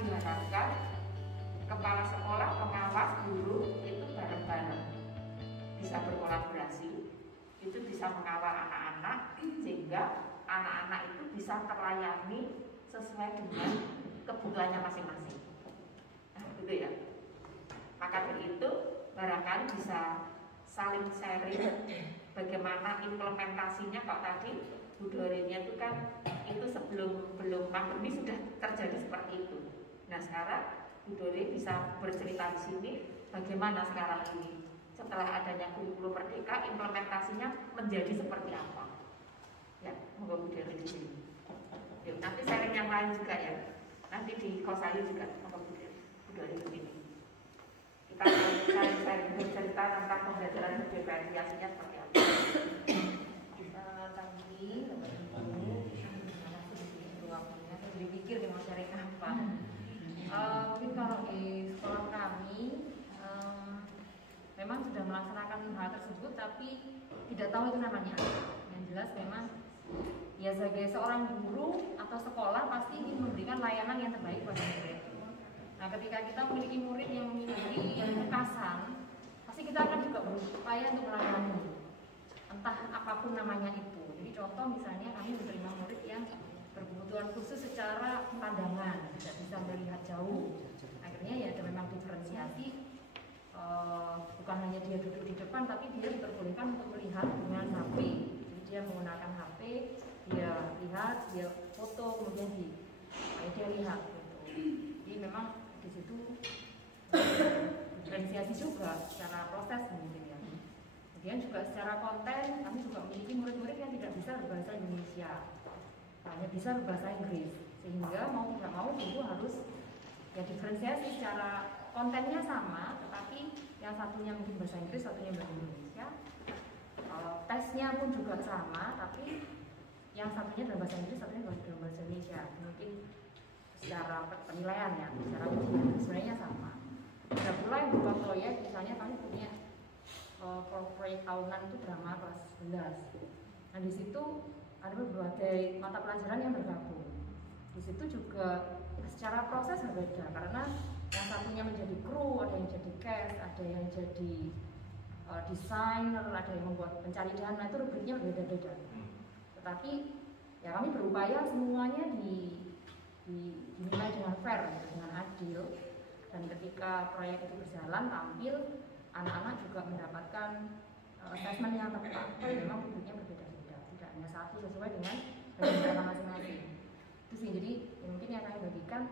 diharapkan kepala sekolah, pengawas, guru itu bareng-bareng bisa berkolaborasi, itu bisa mengawal anak-anak sehingga anak-anak itu bisa terlayani sesuai dengan kebutuhannya masing-masing. Nah, gitu ya. Maka dari itu barangkali bisa saling sharing bagaimana implementasinya. Kok tadi Bu Dorenya itu kan itu belum pandemi sudah terjadi seperti itu. Nah sekarang Bu Dore bisa bercerita di sini bagaimana sekarang ini setelah adanya kurikulum merdeka implementasinya menjadi seperti apa. Ya, moga Bu Dore di sini. Yuk, nanti sharing yang lain juga ya. Nanti di Kosayu juga moga Bu Dore di sini. Kita sharing bercerita tentang pembelajaran diferensiasinya seperti apa. Selamat pagi, waktunya saya jadi pikir mau sharing apa. Mungkin kalau di sekolah kami memang sudah melaksanakan hal tersebut, tapi tidak tahu itu namanya. Yang jelas memang ya sebagai seorang guru atau sekolah pasti ingin memberikan layanan yang terbaik pada murid. Nah, ketika kita memiliki murid yang memiliki kekasan, pasti kita akan juga berupaya untuk melayani, entah apapun namanya itu. Jadi contoh misalnya kami menerima murid yang berkebutuhan khusus secara pandangan, tidak bisa melihat jauh. Akhirnya ya ada memang diferensiasi, bukan hanya dia duduk di depan, tapi dia diperbolehkan untuk melihat dengan HP. Jadi dia menggunakan HP, dia lihat, dia foto, kemudian dia lihat. Gitu. Jadi memang di situ diferensiasi juga secara proses mungkin ya. Kemudian juga secara konten kami juga memiliki murid-murid yang tidak bisa berbahasa Indonesia, hanya bisa berbahasa Inggris, sehingga mau tidak mau itu harus ya diferensiasi secara kontennya sama, tetapi yang satunya mungkin bahasa Inggris, satunya bahasa Indonesia. Tesnya pun juga sama, tapi yang satunya dalam bahasa Inggris, satunya dalam bahasa Indonesia. Mungkin secara penilaian ya, secara ujian sebenarnya sama. Ada pula yang berupa proyek, misalnya kami punya proyek tahunan itu drama kelas 11. Nah di situ ada berbagai mata pelajaran yang bergabung. Di situ juga secara proses berbeda karena yang satunya menjadi kru, ada yang jadi cast, ada yang jadi desainer, ada yang membuat pencari dana, itu rubriknya berbeda-beda. Tetapi ya kami berupaya semuanya dinilai dengan fair, dengan adil, dan ketika proyek itu berjalan tampil, anak-anak juga mendapatkan assessment yang tepat. Memang rubriknya berbeda-beda, tidak hanya satu sesuai dengan bagian masing-masing. Itu sih, jadi ya mungkin yang kami bagikan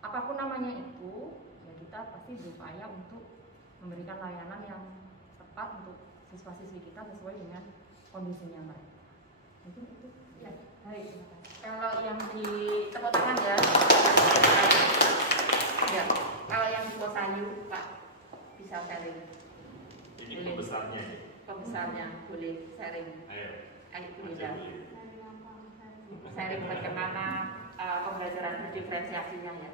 apapun namanya itu, ya kita pasti berupaya untuk memberikan layanan yang tepat untuk siswa-siswi kita sesuai dengan kondisinya mereka. Mungkin itu. Ya, baik. Kalau yang di tepuk tangan ya. Ya, kalau yang di Kosayu, Pak bisa sharing. Ini pembesarnya. Pembesarnya boleh sharing. Ayo. Ayo Linda. Sharing bagaimana pembelajaran diferensiasinya ya.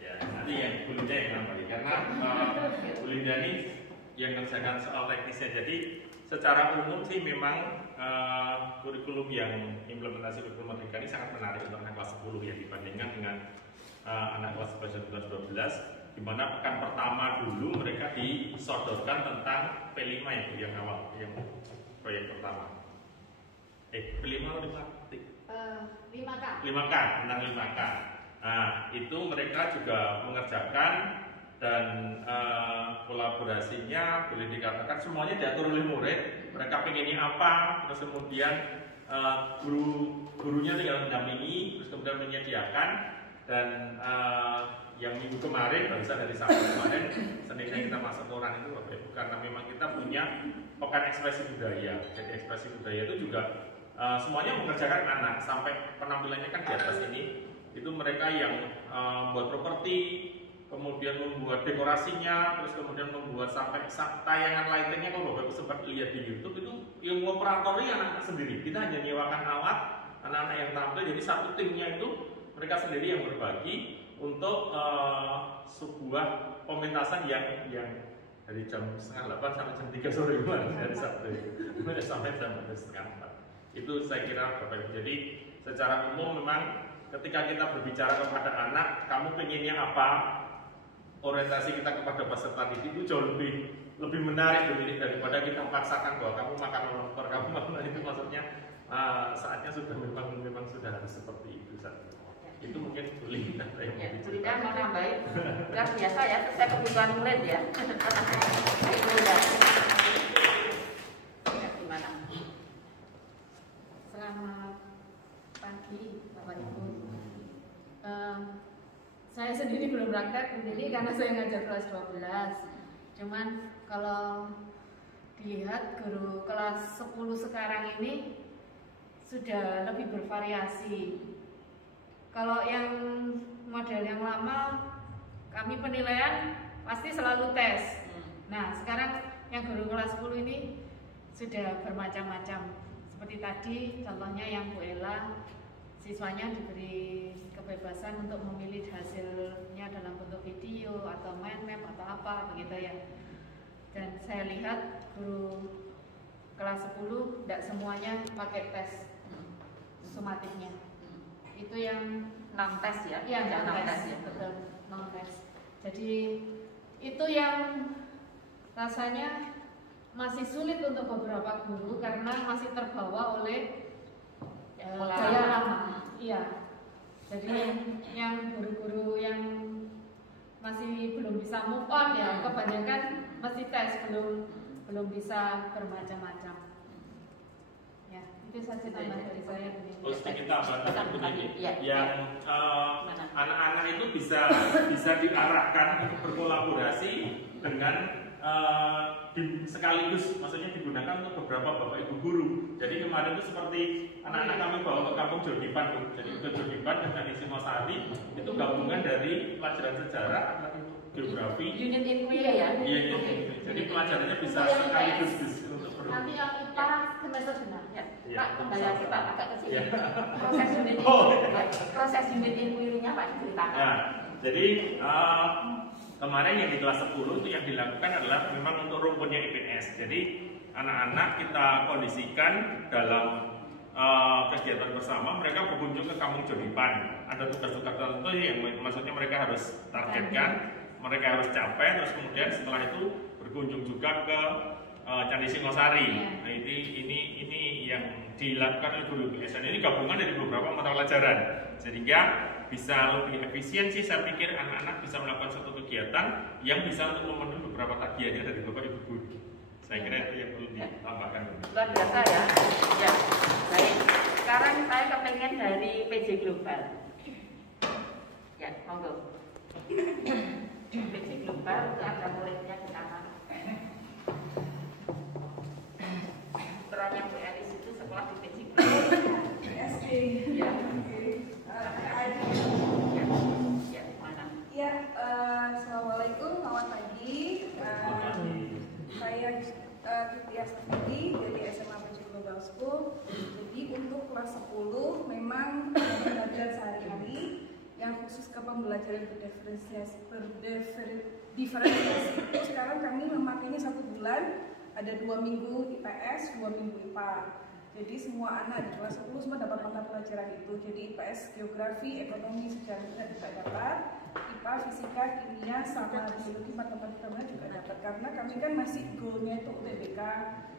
Ya, nanti yang Bu Linda yang nambahin karena Bu Linda ini yang mengerjakan soal teknisnya. Jadi secara umum sih memang kurikulum yang implementasi kurikulum merdeka ini sangat menarik untuk anak kelas 10 ya dibandingkan dengan anak kelas 11 dan 12, di mana pekan pertama dulu mereka disodorkan tentang P5 ya yang awal, yang proyek pertama. P5 atau 5K? 5K, tentang 5K. Nah, itu mereka juga mengerjakan dan kolaborasinya boleh dikatakan semuanya diatur oleh murid. Mereka pengennya apa, terus kemudian gurunya tinggal mendampingi, terus kemudian menyediakan. Dan yang minggu kemarin, barusan dari Sabtu kemarin, Seninnya kita masuk koran itu Bapak Ibu, karena memang kita punya pekan ekspresi budaya. Jadi ekspresi budaya itu juga semuanya mengerjakan anak, sampai penampilannya kan di atas ini. Itu mereka yang membuat properti, kemudian membuat dekorasinya, terus kemudian membuat sampai tayangan lightingnya. Kalau Bapak Ibu sempat lihat di YouTube itu yang operatori anak-anak sendiri. Kita hanya nyewakan alat, anak-anak yang tampil. Jadi satu timnya itu mereka sendiri yang berbagi untuk sebuah pementasan yang dari jam 7:30 sampai jam 3 sore dari Sabtu sampai jam 3:30. Itu saya kira Bapak Ibu. Jadi secara umum memang ketika kita berbicara kepada anak, kamu pengennya apa, orientasi kita kepada peserta didik itu jauh lebih menarik daripada kita memaksakan bahwa kamu makan lontong, kamu makan itu, maksudnya saatnya sudah memang sudah harus seperti itu saat itu. Mungkin boleh Tidak mau nambahin, luar biasa ya, sesuai kebutuhan murid ya. Itu udah. Gimana? Selamat pagi Bapak Ibu. Saya sendiri belum praktek ini karena saya ngajar kelas 12. Cuman kalau dilihat guru kelas 10 sekarang ini sudah lebih bervariasi. Kalau yang model yang lama, kami penilaian pasti selalu tes. Nah, sekarang yang guru kelas 10 ini sudah bermacam-macam. Seperti tadi, contohnya yang Bu Ella, siswanya diberi kebebasan untuk memilih hasilnya dalam bentuk video atau mind map atau apa, begitu ya. Dan saya lihat guru kelas 10 tidak semuanya pakai tes sumatifnya. Itu yang non tes ya? Iya, non tes ya, betul, non tes. Jadi itu yang rasanya masih sulit untuk beberapa guru karena masih terbawa oleh gaya lama. Iya. Jadi yang guru-guru yang masih belum bisa move on ya, kebanyakan masih tes, belum bisa bermacam-macam. Ya, itu saja tambahan dari saya. Sedikit tambahan begini, yang anak-anak itu bisa diarahkan untuk berkolaborasi dengan sekaligus, maksudnya digunakan untuk beberapa bapak ibu guru. Jadi kemarin itu seperti anak-anak kami bawa ke kampung Jodipan, jadi ke Jodipan dengan isi Masari itu gabungan dari pelajaran sejarah, geografi, unit inquiry ya? Iya, jadi pelajarannya bisa sekaligus untuk nanti yang IPA semester genap. Ya, Pak, kembali lagi Pak, agak ke sini. Proses unit inquiry-nya Pak diceritakan. Nah, jadi kemarin yang di kelas 10 itu yang dilakukan adalah memang untuk rumputnya IPS. Jadi anak-anak kita kondisikan dalam kegiatan bersama, mereka berkunjung ke kampung Jodipan. Ada tugas-tugas tertentu yang maksudnya mereka harus targetkan, mereka harus capai, terus kemudian setelah itu berkunjung juga ke Candi Singosari. Nah, ini yang dilakukan oleh guru IPS. Dan ini gabungan dari beberapa mata pelajaran, sehingga bisa lebih efisien sih. Saya pikir anak-anak bisa melakukan suatu kegiatan yang bisa untuk memenuhi beberapa tagihannya dari bapak ibu guru. Saya kira itu yang perlu ditambahkan. Luar biasa ya. Ya, baik. Sekarang saya kepengen dari PJ Global. Ya, monggo. PJ Global ada muridnya di sana. Perannya Bu Elis itu sekolah di PJ Global. SD. Ya. Ya, assalamualaikum, selamat pagi. Saya Kitia Safidi dari SMA PJ Global School. Jadi untuk kelas 10 memang pembelajaran sehari-hari yang khusus ke pembelajaran diferensiasi itu sekarang kami memakainya 1 bulan, ada 2 minggu IPS, 2 minggu IPA. Jadi semua anak di kelas 10 semua dapat mata pelajaran itu. Jadi IPS, geografi, ekonomi, sejarah juga dapat, IPA, fisika, kimia, sama biologi, matematika juga dapat. Karena kami kan masih goalnya itu UTBK.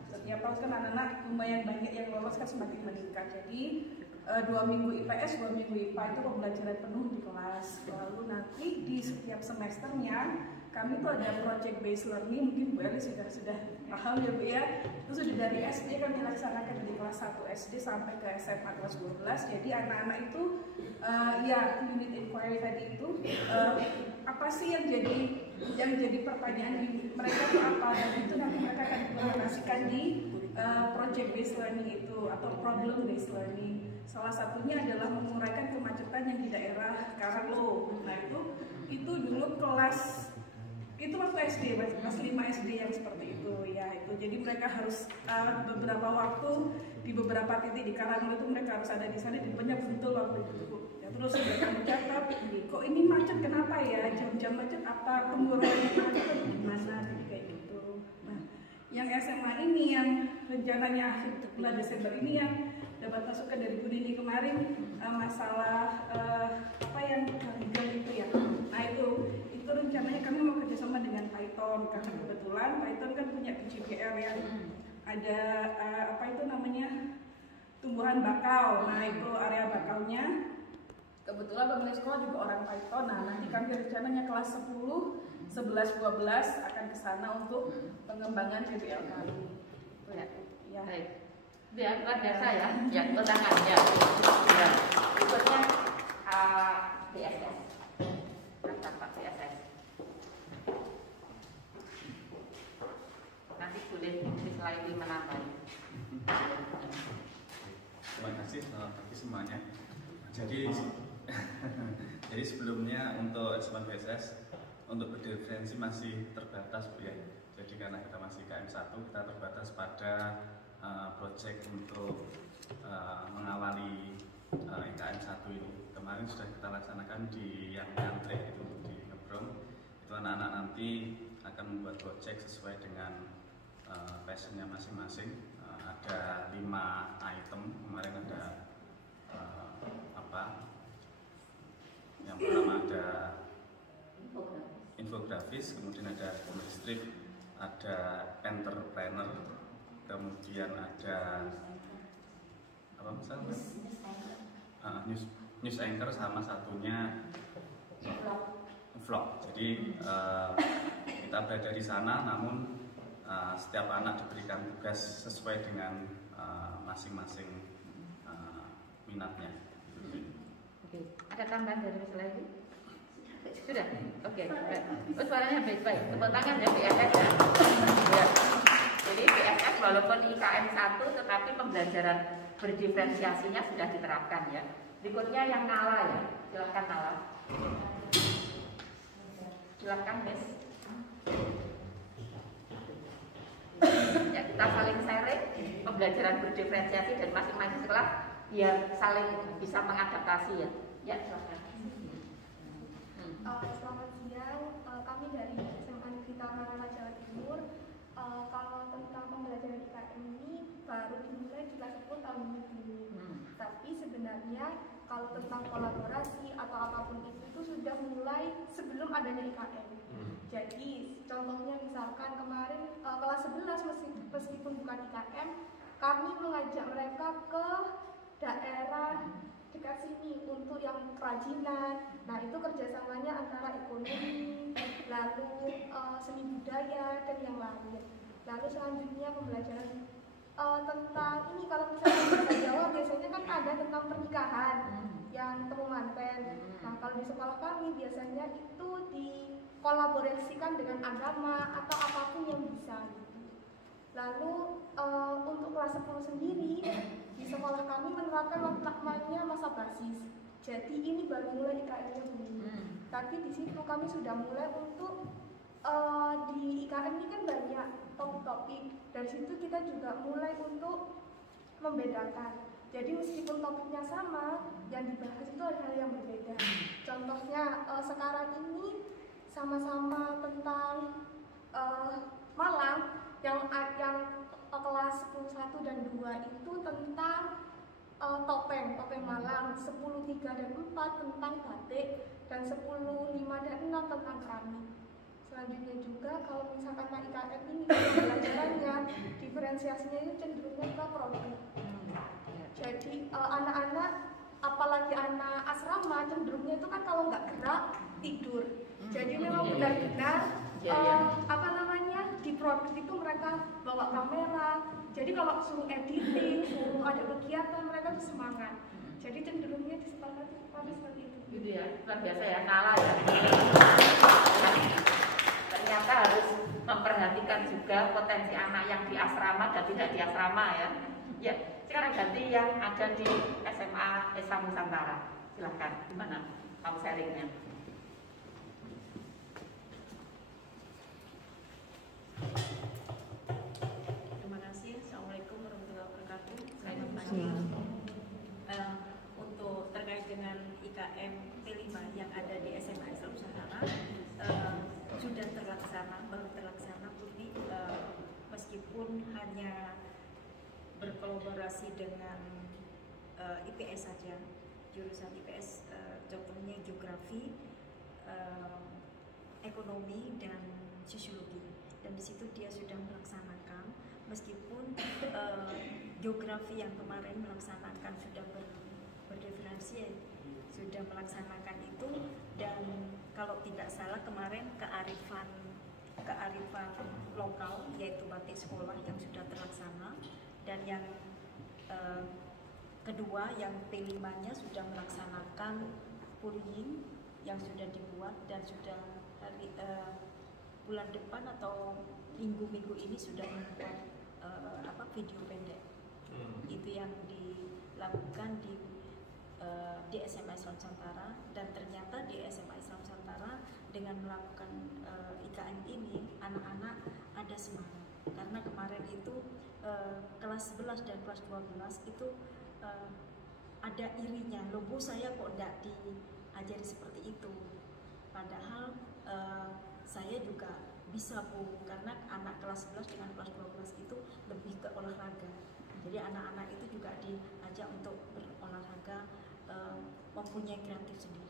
Setiap tahun kan anak-anak lumayan banyak yang lolos kan semakin meningkat. Jadi 2 minggu IPS, 2 minggu IPA itu pembelajaran penuh di kelas. Lalu nanti di setiap semesternya kami tuh ada project based learning, mungkin Bu Eli sudah paham ya Bu ya. Itu sudah dari SD kami laksanakan dari kelas 1 SD sampai ke SMA kelas 12. Jadi anak-anak itu ya unit inquiry tadi itu apa sih yang jadi pertanyaan di mereka itu apa, dan itu nanti mereka akan implementasikan di project based learning itu atau problem based learning. Salah satunya adalah menguraikan kemacetan yang di daerah Karanglo. Nah itu dulu kelas itu waktu SD, kelas 5 SD yang seperti itu ya itu. Jadi mereka harus beberapa waktu di beberapa titik di Karanglo itu mereka harus ada di sana, di banyak betul waktu itu. Ya, terus mereka mencatat, kok ini macet kenapa ya, jam-jam macet apa, penguraian macet gimana, kayak gitu. Nah, yang SMA ini yang rencananya akhir bulan Desember ini yang dapat masukan dari Bu Nini kemarin masalah apa yang gagal itu ya. Nah itu rencananya kami mau kerjasama dengan Python karena kebetulan Python kan punya PJBL ya. Ada apa itu namanya tumbuhan bakau. Nah itu area bakaunya. Kebetulan pemilik sekolah juga orang Python. Nah nanti kami rencananya kelas 10, 11, 12 akan ke sana untuk pengembangan PBL kami. Ya. Ya. Baik. Ya, luar biasa ya. Ya, tangan ya. Ya. Berikutnya BSS. Pak BSS. Nanti boleh di slide menambah. Terima kasih, selamat pagi semuanya. Jadi sebelumnya untuk SMA BSS untuk berdiferensi masih terbatas Bu ya. Jadi karena kita masih KM1 kita terbatas pada proyek untuk mengawali IKM 1 ini. Kemarin sudah kita laksanakan di yang Ngantrek itu di Ngebrong. Itu anak-anak nanti akan membuat proyek sesuai dengan passionnya masing-masing. Ada 5 item, kemarin ada yang pertama ada infografis, kemudian ada comic strip, ada entrepreneur, kemudian ada apa misalnya news anchor, sama satunya vlog. Jadi kita berada di sana, namun setiap anak diberikan tugas sesuai dengan masing-masing minatnya. Oke. Ada tambahan dari Mas lagi? Sudah? Oke. Oh, suaranya baik-baik. Tepuk tangan ya BSS ya. Ya. Jadi BSS walaupun IKM 1 tetapi pembelajaran berdiferensiasinya sudah diterapkan ya. Berikutnya yang Nala ya. Silakan Nala. Silakan Miss. Ya, kita saling sharing pembelajaran berdiferensiasi dari masing-masing sekolah biar saling bisa mengadaptasi ya. Ya, silakan. Selamat siang, kami dari SMA Negeri Tamarana Jawa Timur. Kalau tentang pembelajaran IKM ini baru dimulai di kelas 10 tahun ini. Tapi sebenarnya kalau tentang kolaborasi atau apapun itu sudah mulai sebelum adanya IKM. Jadi contohnya misalkan kemarin kelas 11 meskipun bukan IKM, kami mengajak mereka ke daerah dekat sini untuk yang kerajinan. Nah itu kerjasamanya antara ekonomi, lalu seni budaya dan yang lain. Lalu selanjutnya pembelajaran tentang ini, kalau misalnya bahasa Jawa biasanya kan ada tentang pernikahan yang temu manten. Nah kalau di sekolah kami biasanya itu dikolaborasikan dengan agama atau apapun yang bisa gitu. Lalu untuk kelas 10 sendiri di sekolah kami menerapkan namanya masa basis. Jadi ini baru mulai IKM-nya begini. Tapi di situ kami sudah mulai untuk di IKM ini kan banyak topik-topik. Dari situ kita juga mulai untuk membedakan. Jadi meskipun topiknya sama, yang dibahas itu ada hal yang berbeda. Contohnya sekarang ini sama-sama tentang Malang. Yang kelas 11 dan 2 itu tentang topeng Malang, 10, 3 dan 4 tentang batik, dan 10, 5 dan 6 tentang keramik. Selanjutnya juga kalau misalkan IKM ini pelajarannya diferensiasinya itu cenderungnya ke produk. Jadi anak-anak, apalagi anak asrama, cenderungnya itu kan kalau nggak gerak tidur. Jadi memang benar-benar apa namanya, di produk itu mereka bawa kamera. Jadi kalau suruh editing, suruh ada kegiatan, mereka tuh semangat. Jadi cenderungnya di sekolah kami seperti itu. Gitu ya, luar biasa ya, Nala ya. Ternyata harus memperhatikan juga potensi anak yang di asrama dan tidak di asrama ya. Ya, sekarang ganti yang ada di SMA Islam Nusantara. Silahkan, gimana kamu sharingnya? Terima kasih. Assalamualaikum warahmatullahi wabarakatuh. Untuk terkait dengan IKM P5 yang ada di SMA Islam Nusantara sudah terlaksana, baru terlaksana Putri, meskipun hanya berkolaborasi dengan IPS saja, jurusan IPS, contohnya geografi, ekonomi dan sosiologi, dan di situ dia sudah melaksanakan, meskipun geografi yang kemarin melaksanakan sudah berdiferensiasi, sudah melaksanakan itu, dan kalau tidak salah kemarin kearifan lokal yaitu batik sekolah yang sudah terlaksana, dan yang kedua yang P5-nya sudah melaksanakan bullying yang sudah dibuat dan sudah bulan depan atau minggu-minggu ini sudah membuat video pendek. Itu yang dilakukan di SMA Islam Nusantara, dan ternyata di SMA Islam Nusantara dengan melakukan IKM ini anak-anak ada semangat, karena kemarin itu kelas 11 dan kelas 12 itu ada irinya, loh Bu saya kok tidak diajari seperti itu, padahal saya juga bisa Bu, karena anak kelas 11 dengan kelas 12 itu lebih ke olahraga, jadi anak-anak itu juga diajak untuk berolahraga, mempunyai kreatif sendiri.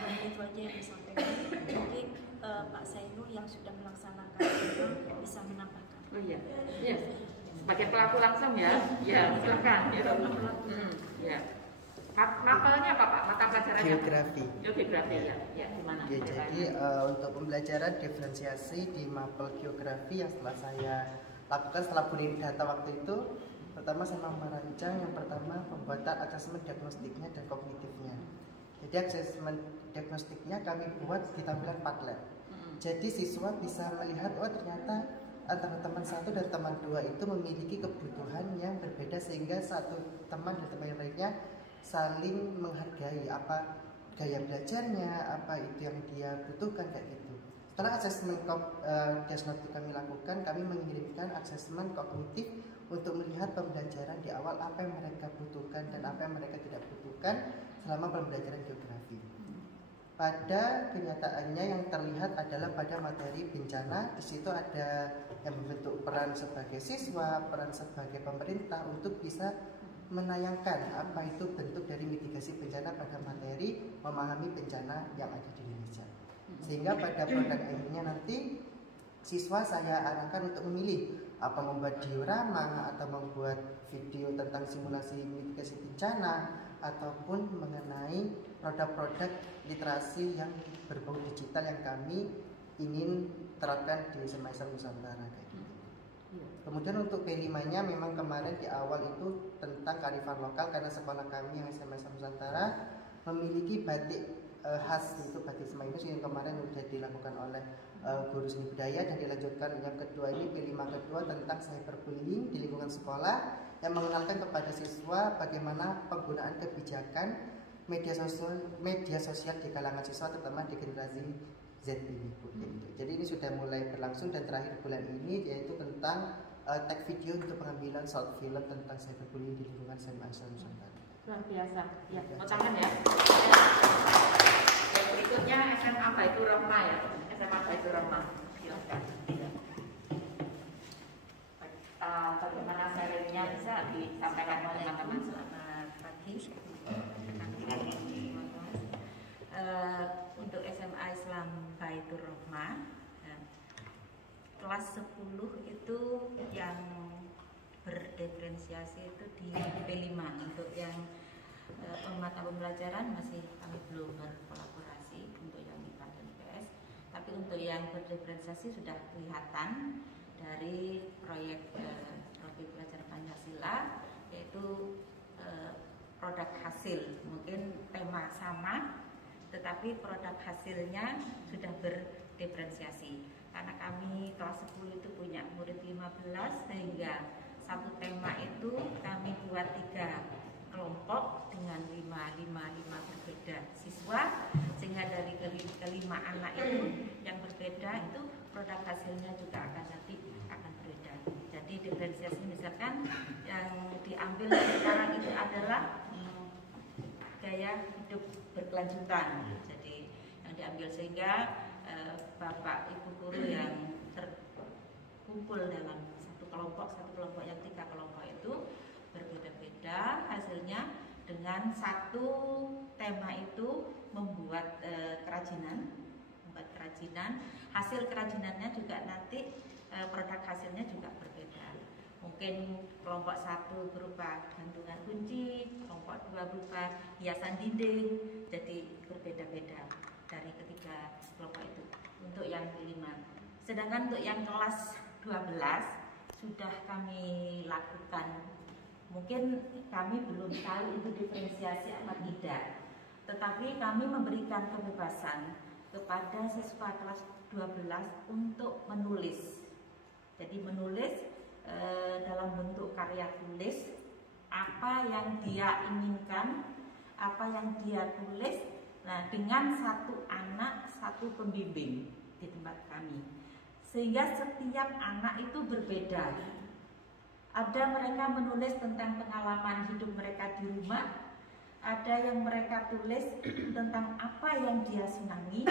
Itu aja yang disampaikan. Mungkin Pak Zainul yang sudah melaksanakan bisa menambahkan. Oh iya, iya. Sebagai pelaku langsung ya, ya silakan. Ya. Mapelnya apa Pak? Mata pelajarannya? Geografi. Geografi ya. Ya, gimana? Ya, jadi untuk pembelajaran diferensiasi di mapel geografi yang setelah saya lakukan setelah bullying data waktu itu, pertama saya merancang yang pertama pembuatan asesmen diagnostiknya dan kognitifnya. Jadi asesmen diagnostiknya kami buat di tampilan Padlet. Jadi siswa bisa melihat, oh ternyata antara teman satu dan teman dua itu memiliki kebutuhan yang berbeda, sehingga satu teman dan teman yang lainnya saling menghargai apa gaya belajarnya, apa itu yang dia butuhkan, kayak gitu. Setelah asesmen diagnostik kami lakukan, kami mengirimkan asesmen kognitif untuk melihat pembelajaran di awal apa yang mereka butuhkan dan apa yang mereka tidak butuhkan selama pembelajaran geografi. Pada kenyataannya yang terlihat adalah pada materi bencana, di situ ada yang membentuk peran sebagai siswa, peran sebagai pemerintah untuk bisa menayangkan apa itu bentuk dari mitigasi bencana pada materi memahami bencana yang ada di Indonesia. Sehingga pada produk akhirnya nanti siswa saya arahkan untuk memilih apa membuat diorama atau membuat video tentang simulasi mitigasi bencana ataupun mengenai produk-produk literasi yang berbau digital yang kami ingin terapkan di SMA Islam Nusantara kayak gitu. Kemudian untuk P5-nya memang kemarin di awal itu tentang kearifan lokal, karena sekolah kami yang SMA Islam Nusantara memiliki batik khas, itu batik Semaius yang kemarin sudah dilakukan oleh guru seni budaya, dan dilanjutkan yang kedua ini P5 kedua tentang cyberbullying di lingkungan sekolah yang mengenalkan kepada siswa bagaimana penggunaan kebijakan media sosial di kalangan siswa, terutama di generasi Z ini. Jadi ini sudah mulai berlangsung, dan terakhir bulan ini yaitu tentang tag video untuk pengambilan short film tentang cyberbullying di lingkungan SMA Islam Nusantara. Luar biasa. Ya, mau tangan ya. Dan berikutnya SMA Baitur Rahmah ya. SMA Baitur Rahmah. Silakan. Bagaimana sharingnya bisa disampaikan oleh teman-teman? Selamat pagi. Untuk SMA Islam Baitur Rahmah kelas 10 itu yang berdiferensiasi itu di P5. Untuk yang mata pembelajaran masih kami belum berkolaborasi untuk yang IPA dan IPS, tapi untuk yang berdiferensiasi sudah kelihatan dari proyek belajar Pancasila, yaitu produk hasil, mungkin tema sama tetapi produk hasilnya sudah berdiferensiasi, karena kami kelas 10 itu punya murid 15, sehingga satu tema itu kami buat 3 kelompok dengan 5 berbeda siswa, sehingga dari kelima anak itu yang berbeda itu produk hasilnya juga akan berbeda. Jadi diferensiasi misalkan yang diambil sekarang itu adalah gaya hidup berkelanjutan. Jadi yang diambil, sehingga bapak ibu guru yang terkumpul dalam satu kelompok yang 3 kelompok itu berbeda-beda hasilnya, dengan satu tema itu membuat kerajinan. Hasil kerajinannya juga nanti produk hasilnya juga berbeda. Mungkin kelompok 1 berupa gantungan kunci, kelompok 2 berupa hiasan dinding, jadi berbeda-beda dari ketiga kelompok itu. Untuk yang 5. Sedangkan untuk yang kelas 12 sudah kami lakukan. Mungkin kami belum tahu itu diferensiasi apa tidak, tetapi kami memberikan kebebasan kepada siswa kelas 12 untuk menulis. Jadi menulis dalam bentuk karya tulis apa yang dia inginkan, apa yang dia tulis. Nah, dengan satu anak, satu pembimbing di tempat kami, sehingga setiap anak itu berbeda. Ada mereka menulis tentang pengalaman hidup mereka di rumah, ada yang mereka tulis tentang apa yang dia senangi,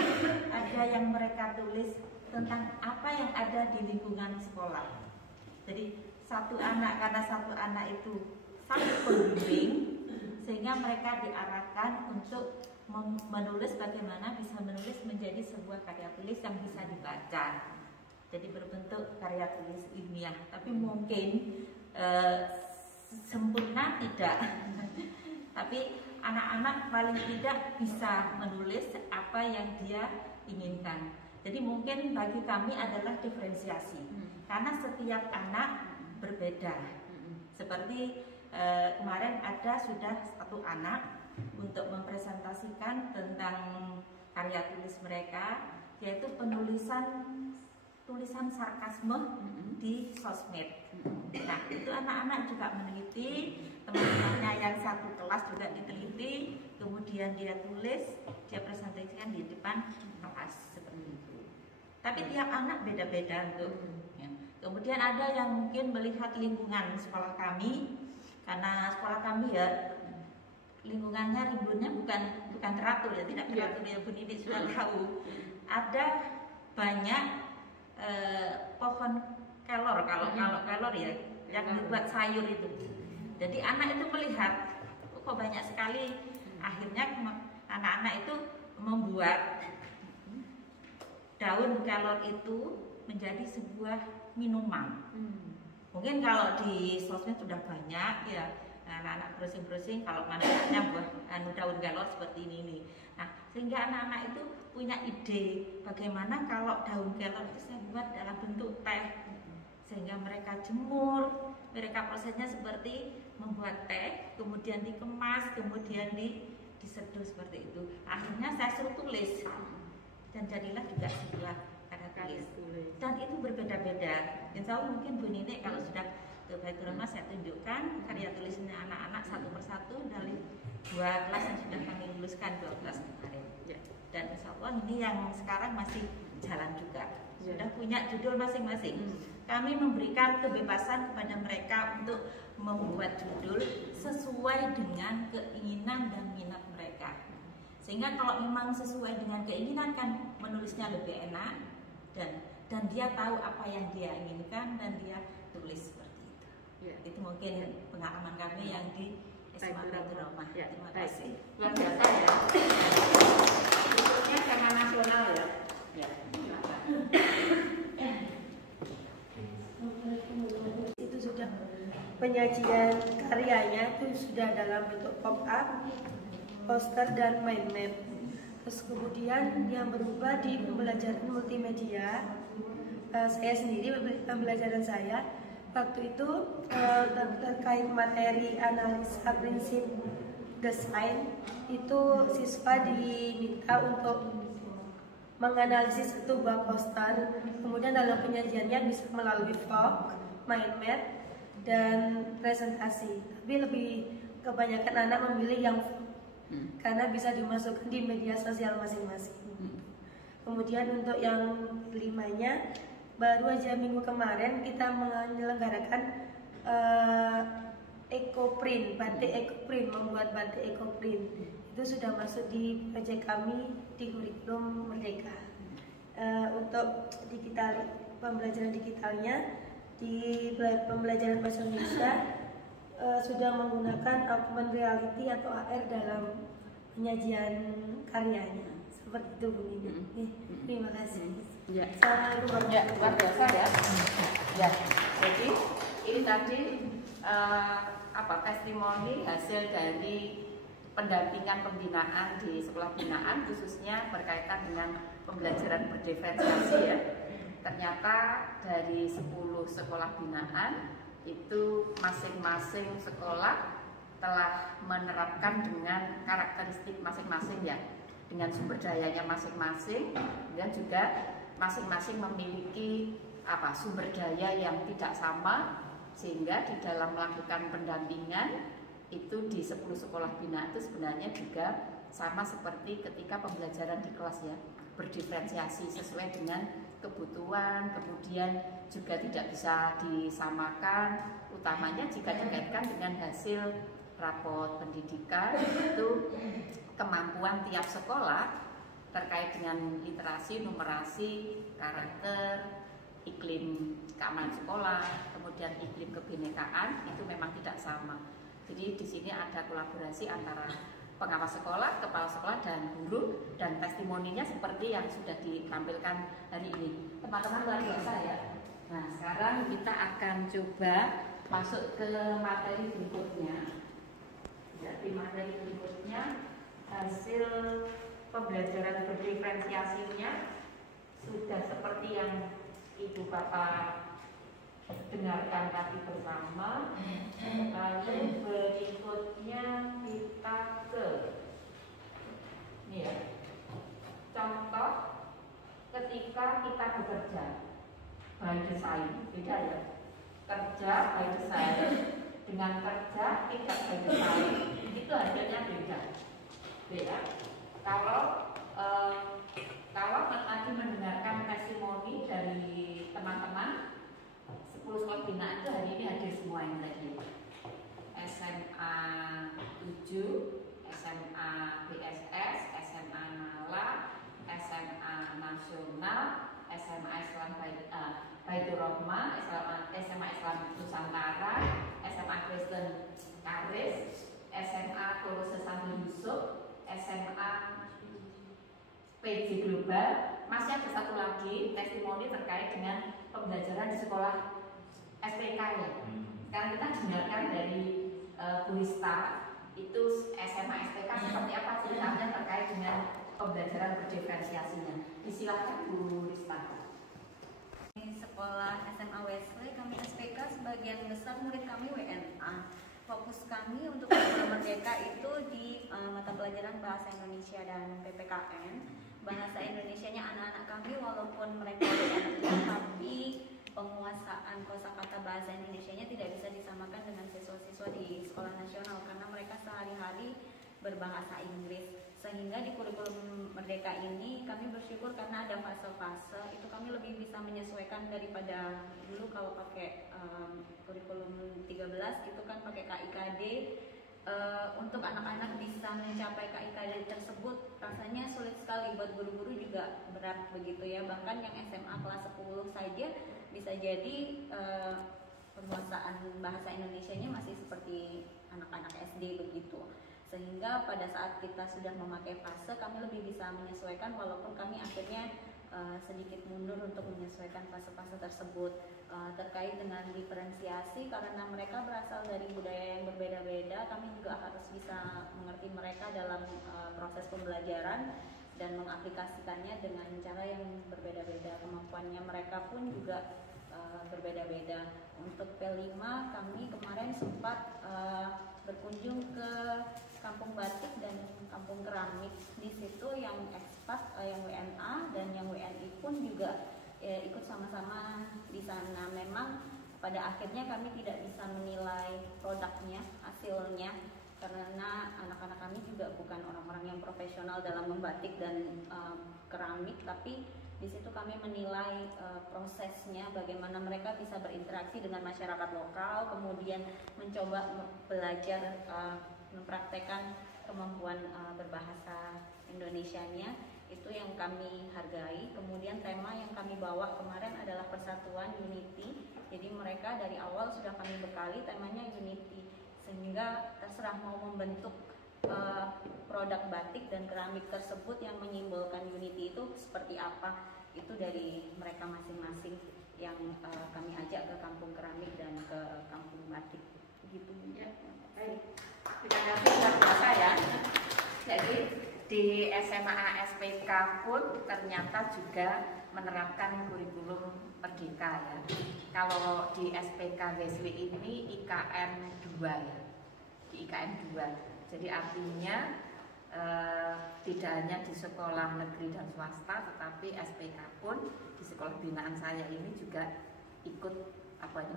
ada yang mereka tulis tentang apa yang ada di lingkungan sekolah. Jadi karena satu anak itu satu pembimbing, sehingga mereka diarahkan untuk menulis bagaimana bisa menulis menjadi sebuah karya tulis yang bisa dibaca. Jadi berbentuk karya tulis ilmiah, tapi mungkin sempurna tidak. Tapi anak-anak paling tidak bisa menulis apa yang dia inginkan. Jadi mungkin bagi kami adalah diferensiasi, karena setiap anak berbeda. Seperti kemarin sudah satu anak untuk mempresentasikan tentang karya tulis mereka, yaitu tulisan sarkasme di sosmed. Nah, itu anak-anak juga meneliti, teman-temannya yang satu kelas juga diteliti, kemudian dia tulis, dia presentasikan di depan kelas seperti itu. Tapi tiap anak beda-beda untuk. Kemudian ada yang mungkin melihat lingkungan sekolah kami, karena sekolah kami ya lingkungannya rimbunnya bukan teratur ya, tidak teratur ya, Bu Nini sudah tahu. Ada banyak pohon kelor, kalau kelor ya yang dibuat sayur itu. Jadi anak itu melihat kok banyak sekali. Akhirnya anak-anak itu membuat daun kelor itu menjadi sebuah minuman. Mungkin kalau di sosmed sudah banyak ya, anak-anak browsing kalau manfaatnya buah daun kelor seperti ini. Nah, sehingga anak-anak itu punya ide bagaimana kalau daun kelor itu saya buat dalam bentuk teh, sehingga mereka jemur, mereka prosesnya seperti membuat teh, kemudian dikemas, kemudian diseduh seperti itu. Akhirnya saya suruh tulis dan jadilah juga sebuah karya tulis. Dan itu berbeda-beda. Insya Allah mungkin Bu Nini kalau sudah ke Baitur Rahmah saya tunjukkan karya tulisnya anak-anak satu persatu dari 2 kelas yang sudah kami luluskan 12 kemarin. Dan insya Allah ini yang sekarang masih jalan juga, sudah punya judul masing-masing. Kami memberikan kebebasan kepada mereka untuk membuat judul sesuai dengan keinginan dan minat mereka. Sehingga kalau memang sesuai dengan keinginan kan menulisnya lebih enak, dan dia tahu apa yang dia inginkan dan dia tulis seperti itu. Itu mungkin pengalaman kami yang di SMA Baitur Rahmah. Terima kasih. Luar biasa ya. Berikutnya tema nasional ya. Itu sudah penyajian karyanya itu sudah dalam bentuk pop-up, poster dan mind map. Terus kemudian yang berubah di pembelajaran multimedia, saya sendiri pembelajaran saya waktu itu terkait materi analisa prinsip desain, itu siswa diminta untuk menganalisis satu buah poster, kemudian dalam penyajiannya bisa melalui vlog, mind map, dan presentasi. Tapi lebih kebanyakan anak memilih yang karena bisa dimasukkan di media sosial masing-masing. Kemudian untuk yang 5-nya, baru aja minggu kemarin kita menyelenggarakan eco-print, batik eco-print, membuat batik eco-print. Itu sudah masuk di proyek kami di kurikulum Merdeka. Untuk pembelajaran digitalnya di pembelajaran bahasa Indonesia, sudah menggunakan augmented reality atau AR dalam penyajian karyanya. Seperti itu Bu Nina. Terima kasih. Ya. Assalamualaikum Ya, luar biasa ya. Ya, jadi ini tadi testimoni hasil dari pendampingan pembinaan di sekolah binaan, khususnya berkaitan dengan pembelajaran berdiferensiasi ya. Ternyata dari 10 sekolah binaan itu masing-masing sekolah telah menerapkan dengan karakteristik masing-masing ya, dengan sumber dayanya masing-masing, dan juga masing-masing memiliki sumber daya yang tidak sama, sehingga di dalam melakukan pendampingan itu di 10 sekolah binaan itu sebenarnya juga sama seperti ketika pembelajaran di kelas ya, berdiferensiasi sesuai dengan kebutuhan, kemudian juga tidak bisa disamakan, utamanya jika dikaitkan dengan hasil raport pendidikan, itu kemampuan tiap sekolah terkait dengan literasi, numerasi, karakter, iklim keamanan sekolah, kemudian iklim kebinekaan itu memang tidak sama. Jadi di sini ada kolaborasi antara pengawas sekolah, kepala sekolah, dan guru, dan testimoninya seperti yang sudah ditampilkan hari ini. Teman-teman luar biasa ya. Nah, sekarang kita akan coba masuk ke materi berikutnya. Ya, di materi berikutnya hasil pembelajaran berdiferensiasinya sudah seperti yang Ibu Bapak dengarkan tadi bersama. Lalu berikutnya kita ke ini ya, contoh ketika kita bekerja by design, beda ya, kerja by design dengan kerja tidak by design itu hasilnya beda. Kalau tadi mendengarkan testimoni dari teman-teman 10 sekolah binaan itu hari ini hadir semua yang tadi, SMA 7, SMA BSS, SMA Nala, SMA Nasional, SMA Islam Baitur Rahmah, SMA Islam Nusantara, SMA Kristen Karis, SMA Kolose Santo Yusuf, SMA PJ Global. Masih ada satu lagi testimoni terkait dengan pembelajaran di sekolah SPK ya. Sekarang kita dengarkan dari Bu Rista, itu SMA SPK seperti apa ceritanya terkait dengan pembelajaran berdiferensiasinya. Disilakan Bu Rista. Di sekolah SMA Wesley, kami SPK sebagian besar murid kami WNA. Fokus kami untuk belajar merdeka itu di mata pelajaran bahasa Indonesia dan PPKN. Bahasa Indonesianya anak-anak kami walaupun mereka WNA, tapi penguasaan kosakata bahasa Indonesianya tidak bisa disamakan dengan siswa-siswa di sekolah nasional karena mereka sehari-hari berbahasa Inggris. Sehingga di kurikulum merdeka ini kami bersyukur karena ada fase-fase, itu kami lebih bisa menyesuaikan daripada dulu kalau pakai kurikulum 13 itu kan pakai KIKD. Untuk anak-anak bisa mencapai KIKD tersebut rasanya sulit sekali, buat guru-guru juga berat begitu ya. Bahkan yang SMA kelas 10 saja bisa jadi penguasaan bahasa Indonesianya masih seperti anak-anak SD begitu. Sehingga pada saat kita sudah memakai fase, kami lebih bisa menyesuaikan walaupun kami akhirnya sedikit mundur untuk menyesuaikan fase-fase tersebut. Terkait dengan diferensiasi, karena mereka berasal dari budaya yang berbeda-beda, kami juga harus bisa mengerti mereka dalam proses pembelajaran dan mengaplikasikannya dengan cara yang berbeda-beda. Kemampuannya mereka pun juga berbeda-beda. Untuk P5 kami kemarin sempat berkunjung ke Kampung Batik dan Kampung Keramik. Di situ yang ekspat, yang WNA dan yang WNI pun juga ikut sama-sama di sana. Memang pada akhirnya kami tidak bisa menilai produknya, hasilnya, karena anak-anak kami juga bukan orang-orang yang profesional dalam membatik dan keramik, tapi di situ kami menilai prosesnya, bagaimana mereka bisa berinteraksi dengan masyarakat lokal, kemudian mencoba belajar mempraktekkan kemampuan berbahasa Indonesianya. Itu yang kami hargai. Kemudian tema yang kami bawa kemarin adalah persatuan, unity. Jadi mereka dari awal sudah kami bekali temanya unity, sehingga terserah mau membentuk produk batik dan keramik tersebut yang menyimbolkan unity itu seperti apa, itu dari mereka masing-masing yang kami ajak ke kampung keramik dan ke kampung batik gitu ya. Baik, terima kasih luar biasa ya. Jadi di SMA ASPK pun ternyata juga menerapkan kurikulum merdeka ya. Kalau di SPK WSW ini IKN 2 ya, di IKN 2. Jadi artinya tidak hanya di sekolah negeri dan swasta, tetapi SPK pun di sekolah binaan saya ini juga ikut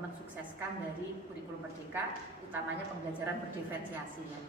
mensukseskan dari kurikulum merdeka, utamanya pembelajaran berdiferensiasi ya.